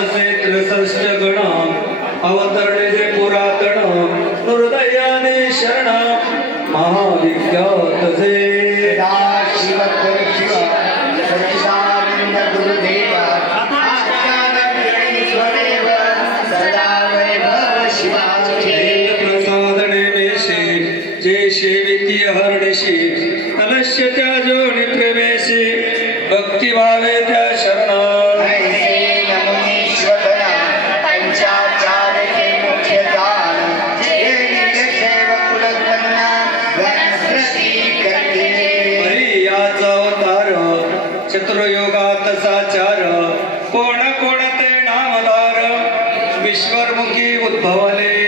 तसे 63 गण अवतरणे जे पुरातन हृदयाने शरण महाविख्यात जे शिव शिव सच्चिदानंद गुरुदेव आज्ञानंद ईश्वरेव सदा वैभव शिवाचे प्रसादने मेषे जे शेविती हरणेशी कलश्य त्या जोडी प्रेमेशी भक्ती भावे त्या शरण चतुर्युगात साचार कोण कोणते नामधार विश्वरमुखी उद्भवले